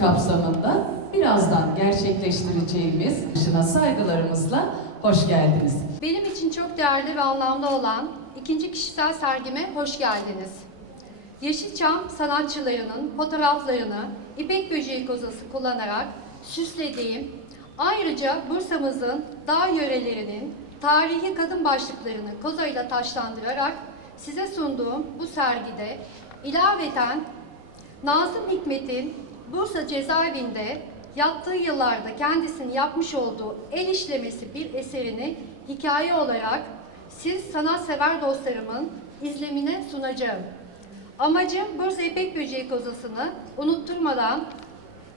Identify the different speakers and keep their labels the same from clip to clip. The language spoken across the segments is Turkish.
Speaker 1: kapsamında birazdan gerçekleştireceğimiz dışına saygılarımızla hoş geldiniz.
Speaker 2: Benim için çok değerli ve anlamlı olan ikinci kişisel sergime hoş geldiniz. Yeşilçam sanatçılarının fotoğraflarını ipek böceği kozası kullanarak süslediğim, ayrıca Bursa'mızın dağ yörelerinin tarihi kadın başlıklarını kozayla taşlandırarak size sunduğum bu sergide ilaveten Nazım Hikmet'in Bursa cezaevinde yattığı yıllarda kendisinin yapmış olduğu el işlemesi bir eserini hikaye olarak siz sanatsever dostlarımın izlemine sunacağım. Amacım Bursa İpek Böceği Kozası'nı unutturmadan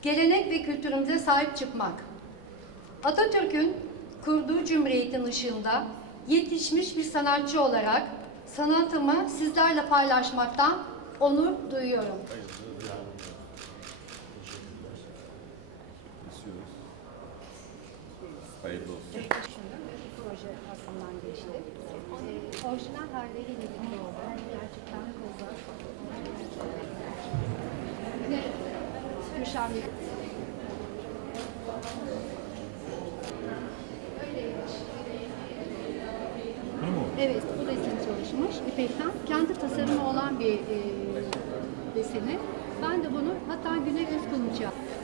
Speaker 2: gelenek ve kültürümüze sahip çıkmak. Atatürk'ün kurduğu cumhuriyetin ışığında yetişmiş bir sanatçı olarak sanatımı sizlerle paylaşmaktan onur duyuyorum.
Speaker 3: Hayırlı olsun.
Speaker 2: düşündüm ve bu proje aslından geçti. Ee, orijinal halleriyle ilgili olan gerçekten koza. Ne? Müşavir. Evet, bu resim çalışmış. İpek'ten kendi tasarımı olan bir e, deseni. Ben de bunu hatta Güney Özkılıç yaptım.